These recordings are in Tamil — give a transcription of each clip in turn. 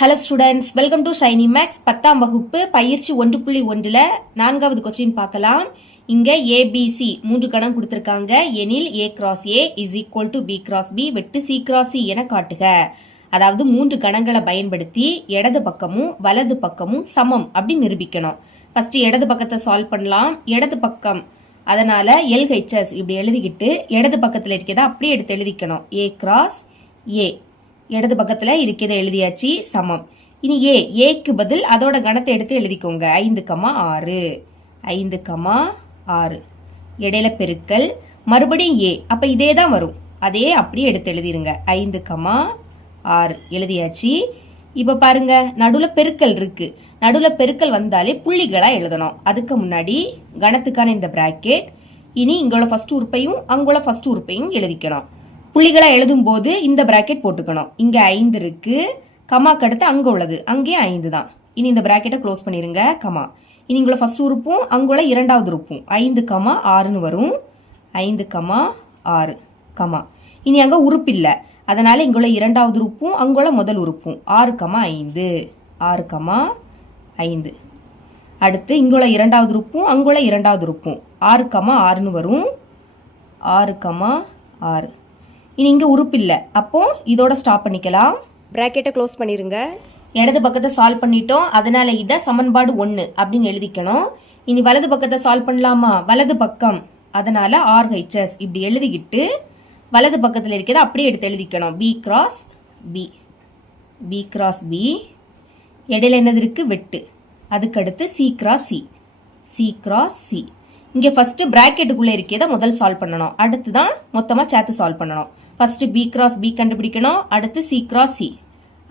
Hello students, welcome to Shiny Max 10ஆம் வகுப்பு பயிற்சி 1.1ல் 4வது கொஸ்டின் பார்க்கலாம். இங்கே ஏபிசி 3 கணம் கொடுத்துருக்காங்க. எனில் A cross A is equal to B cross B வெட்டு சி கிராஸ் சி என காட்டுக. அதாவது 3 கணங்களை பயன்படுத்தி இடது பக்கமும் வலது பக்கமும் சமம் அப்படின்னு நிரூபிக்கணும். ஃபர்ஸ்ட் இடது பக்கத்தை சால்வ் பண்ணலாம். இடது பக்கம் அதனால எல்ஹெச்எஸ் இப்படி எழுதிக்கிட்டு இடது பக்கத்தில் இருக்கிறத அப்படியே எடுத்து எழுதிக்கணும். ஏ கிராஸ் ஏ இடது பக்கத்தில் இருக்கிறத எழுதியாச்சு, சமம். இனி ஏக்கு பதில் அதோட கணத்தை எடுத்து எழுதிக்கோங்க. 5,6 5,6 இடையில பெருக்கல் மறுபடியும் ஏ. அப்போ இதே தான் வரும், அதே அப்படியே எடுத்து எழுதிருங்க. 5,6 எழுதியாச்சு. இப்போ பாருங்க, நடுவில் பெருக்கல் இருக்கு. நடுவில் பெருக்கல் வந்தாலே புள்ளிகளாக எழுதணும். அதுக்கு முன்னாடி கணத்துக்கான இந்த பிராக்கெட். இனி இங்கோட ஃபர்ஸ்ட் உறுப்பையும் அங்கோட ஃபர்ஸ்ட் உறுப்பையும் எழுதிக்கணும். புள்ளிகளாக எழுதும் போது இந்த பிராக்கெட் போட்டுக்கணும். இங்கே 5 இருக்கு, கமாக்கு அடுத்து அங்கே உள்ளது, அங்கேயும் 5 தான். இனி இந்த பிராக்கெட்டை க்ளோஸ் பண்ணிருங்க, கமா. இனி இங்குள்ள ஃபர்ஸ்ட் உறுப்பும் அங்குள்ள இரண்டாவது உறுப்பும் 5,6ன்னு வரும். 5,6 கமா. இனி அங்கே உறுப்பு இல்லை, அதனால இங்குள்ள இரண்டாவது உறுப்பும் அங்குள்ள முதல் உறுப்பும் 6,5 6,5. அடுத்து இங்குள்ள இரண்டாவது உறுப்பும் அங்குள்ள இரண்டாவது உறுப்பும் 6,6ன்னு வரும். 6,6. இனி இங்கே உறுப்பு இல்லை, அப்போ இதோட ஸ்டாப் பண்ணிக்கலாம். பிராக்கெட்டை க்ளோஸ் பண்ணிருங்க. இடது பக்கத்தை சால்வ் பண்ணிட்டோம், அதனால இதை சமன்பாடு 1 அப்படின்னு எழுதிக்கணும். இனி வலது பக்கத்தை சால்வ் பண்ணலாமா? வலது பக்கம் அதனால ஆர்ஹெச்எஸ் இப்படி எழுதிக்கிட்டு வலது பக்கத்தில் இருக்கிறத அப்படியே எடுத்து எழுதிக்கணும். B cross B B cross B இடையில என்னது இருக்கு? வெட்டு. அதுக்கடுத்து C cross C C cross C. இங்கே ஃபர்ஸ்ட் பிராக்கெட்டுக்குள்ளே இருக்கிறத முதல் சால்வ் பண்ணணும், அடுத்து தான் மொத்தமாக சேர்த்து சால்வ் பண்ணணும். ஃபர்ஸ்ட் பி கிராஸ் பி கண்டுபிடிக்கணும், அடுத்து சி கிராஸ் சி,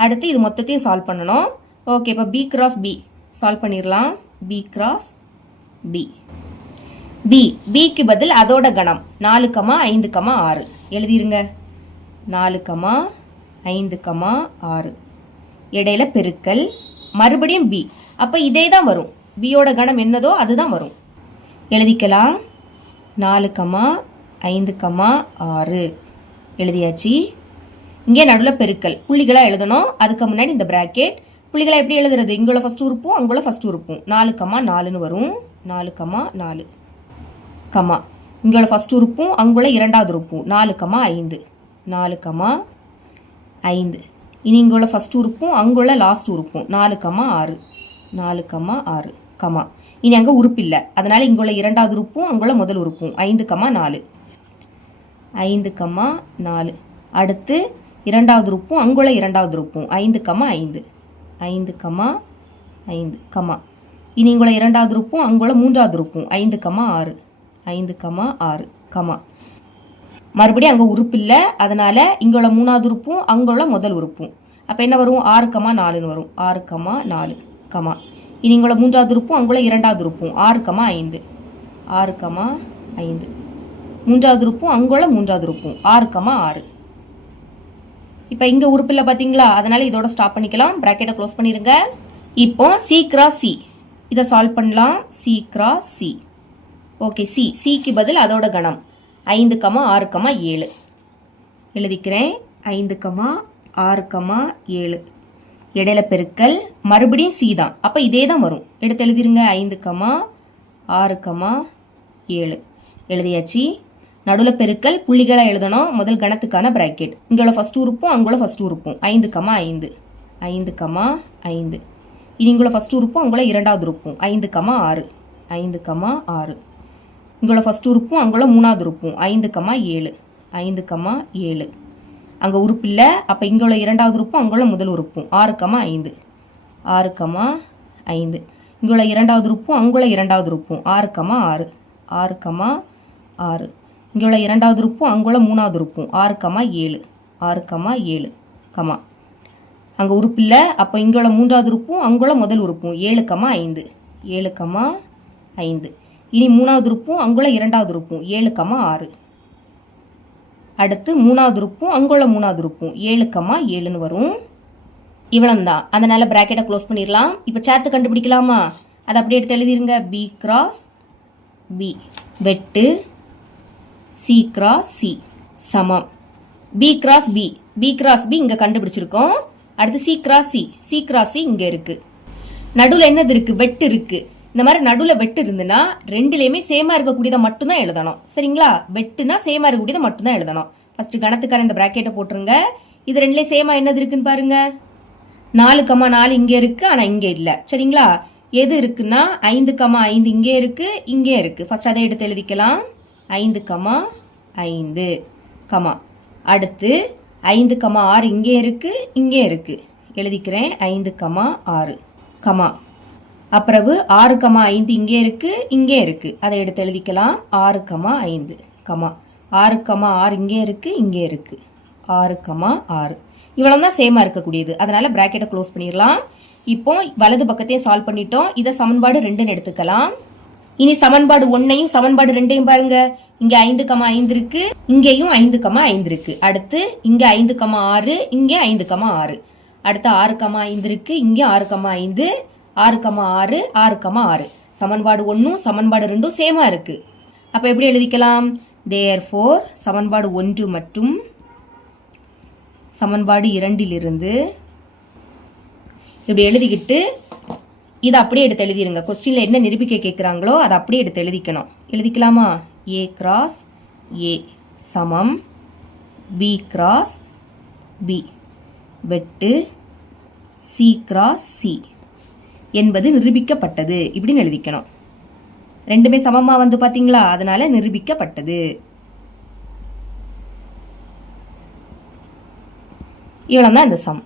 அடுத்து இது மொத்தத்தையும் சால்வ் பண்ணணும். ஓகே, இப்போ பி கிராஸ் பி சால்வ் பண்ணிடலாம். பி கிராஸ் பி பி பிக்கு பதில் அதோட கணம் 4,5,6 எழுதிருங்க. 4,5,6 இடையில பெருக்கல் மறுபடியும் பி. அப்போ இதே தான் வரும், பியோட கணம் என்னதோ அதுதான் வரும். எழுதிக்கலாம். 4,5,6 எழுதியாச்சு. இங்கே நடுவில் பெருக்கல் புள்ளிகளாக எழுதணும். அதுக்கு முன்னாடி இந்த பிராக்கெட். புள்ளிகளை எப்படி எழுதுறது? இங்குள்ள ஃபர்ஸ்ட் உறுப்பும் அங்குள்ள ஃபர்ஸ்ட் உறுப்பும் 4,4ன்னு வரும். 4,4 கமா. இங்குள்ள ஃபர்ஸ்ட் உறுப்பும் அங்குள்ள இரண்டாவது உறுப்பும் 4,5 4,5. இனி இங்குள்ள ஃபர்ஸ்ட் உறுப்பும் அங்குள்ள லாஸ்ட் உறுப்பும் 4,6 4,6 கமா. இனி அங்கே உறுப்பு இல்லை, அதனால இங்குள்ள இரண்டாவது உறுப்பும் அங்குள்ள முதல் உறுப்பும் 5,4 5,4. அடுத்து இரண்டாவது உறுப்பும் அங்குள்ள இரண்டாவது உறுப்பும் 5,5 5,5 கமா. இனி இங்குள்ள இரண்டாவது உறுப்பும் அங்குள்ள மூன்றாவது உறுப்பும் 5,6 5,6 கமா. மறுபடியும் அங்கே உறுப்பு இல்லை, அதனால இங்குள்ள மூணாவது உறுப்பும் அங்குள்ள முதல் உறுப்பும் அப்போ என்ன வரும்? 6,4ன்னு வரும். 6,4 கமா. இனி இங்குள்ள மூன்றாவது உறுப்பும் அங்குள்ள இரண்டாவது உறுப்பும் 6,5 6,5. மூன்றாவது உறுப்பும் அங்குள்ள மூன்றாவது உறுப்பும் 6,6. இப்போ இங்கே உறுப்பு இல்லை பார்த்தீங்களா, அதனால இதோட ஸ்டாப் பண்ணிக்கலாம். பிராக்கெட்டை க்ளோஸ் பண்ணிருங்க. இப்போ சி கிராஸ் சி இதை சால்வ் பண்ணலாம். C cross C. ஓகே, சிக்கு பதில் அதோட கணம் 5,6,7 எழுதிக்கிறேன். 5,6,7 இடையில பெருக்கல் மறுபடியும் சி தான், அப்போ இதே தான் வரும், எடுத்து எழுதிருங்க. 5,6,7 எழுதியாச்சு. நடுவில் பெருக்கல் புள்ளிகளாக எழுதணும். முதல் கணத்துக்கான பிராக்கெட். இங்குள்ள ஃபர்ஸ்ட் உறுப்பும் அங்குள்ள ஃபர்ஸ்ட் உறுப்பும் 5,5 5,5. இனி இங்குள்ள ஃபர்ஸ்ட் உறுப்பும் அங்குள்ள இரண்டாவது உறுப்பும் 5,6 5,6. இங்குள்ள ஃபர்ஸ்ட் உறுப்பும் அங்குள்ள மூணாவது உறுப்பும் 5,7 5,7. அங்கே உறுப்பு இல்லை, அப்போ இங்குள்ள இரண்டாவது உறுப்பும் அங்குள்ள முதல் உறுப்பும் 6,5 6,5. இங்குள்ள இரண்டாவது உறுப்பும் அங்குள்ள இரண்டாவது உறுப்பும் 6,6 6,6. இங்குள்ள இரண்டாவது உறுப்பும் அங்குள்ள மூணாவது உறுப்பும் 6,7 6,7 கமா. அங்கே உறுப்பு இல்லை, அப்போ இங்குள்ள மூன்றாவது உறுப்பும் அங்குள்ள முதல் உறுப்பும் 7,5 7,5. இனி மூணாவது உறுப்பும் அங்குள்ள இரண்டாவது உறுப்பும் 7,6. அடுத்து மூணாவது உறுப்பும் அங்குள்ள மூணாவது உறுப்பும் 7,7ன்னு வரும். இவ்வளவுதான், அதனால பிராக்கெட்டை க்ளோஸ் பண்ணிடலாம். இப்போ சேர்த்து கண்டுபிடிக்கலாமா? அதை அப்படியே எடுத்து எழுதிருங்க. பி கிராஸ் பி வெட்டு சி கிராஸ் சி சமம். பி கிராஸ் பி இங்கே கண்டுபிடிச்சிருக்கோம். அடுத்து C cross C, C cross C இங்க இருக்கு. நடுவில் என்னது இருக்கு? வெட்டு இருக்கு. இந்த மாதிரி நடுவில் வெட்டு இருந்துன்னா ரெண்டுலேயுமே சேமா இருக்கக்கூடியதை மட்டும்தான் எழுதணும். சரிங்களா? வெட்டுனா சேமா இருக்கக்கூடியதை மட்டும்தான் எழுதணும். ஃபர்ஸ்ட் கணத்துக்கான இந்த பிராக்கெட்டை போட்டுருங்க. இது ரெண்டுலேயும் சேமா என்னது இருக்குன்னு பாருங்க. 4,4 இங்கே இருக்கு, ஆனால் இங்கே இல்லை. சரிங்களா? எது இருக்குன்னா 5,5 இங்கே இருக்கு, இங்கே இருக்கு. ஃபர்ஸ்ட் அதை எடுத்து எழுதிக்கலாம். 5,5 கமா. அடுத்து 5,6 இங்கே இருக்கு, இங்கே இருக்கு. எழுதிக்கிறேன் 5,6 கமா. அப்புறவு 6,5 இங்கே இருக்கு, இங்கே இருக்கு. அதை எடுத்து எழுதிக்கலாம். 6,5 கமா. 6,6 இங்கே இருக்கு, இங்கே இருக்கு. 6,6 இவ்வளவு தான் சேமா இருக்கக்கூடியது. அதனால பிராக்கெட்டை க்ளோஸ் பண்ணிடலாம். இப்போ வலது பக்கத்தையும் சால்வ் பண்ணிட்டோம். இதை சமன்பாடு 2ன்னு எடுத்துக்கலாம். இனி சமன்பாடு 1ஐயும் சமன்பாடு 2ஐயும் பாருங்க. இங்க 5,5 இருக்கு, இங்கேயும் 5,5 இருக்கு. அடுத்து இங்க 5,6, இங்க 5,6. அடுத்து 6,5 இருக்கு, இங்க 6,5, 6,6, 6,6. சமன்பாடு 1ம் சமன்பாடு 2ம் சேமா இருக்கு. அப்ப எப்படி எழுதிக்கலாம்? therefore சமன்பாடு 1 மற்றும் சமன்பாடு 2லிருந்து இப்படி எழுதிக்கிட்டு இதை அப்படியே எடுத்து எழுதிருங்க. கொஸ்டின்ல என்ன நிரூபிக்க கேட்குறாங்களோ அதை அப்படியே எடுத்து எழுதிக்கணும். எழுதிக்கலாமா? ஏ கிராஸ் ஏ சமம் பி கிராஸ் பி வெட்டு சி கிராஸ் சி என்பது நிரூபிக்கப்பட்டது இப்படின்னு எழுதிக்கணும். ரெண்டுமே சமமா வந்து பாத்தீங்களா? அதனால நிரூபிக்கப்பட்டது. இவ்வளவுதான் இந்த சம்.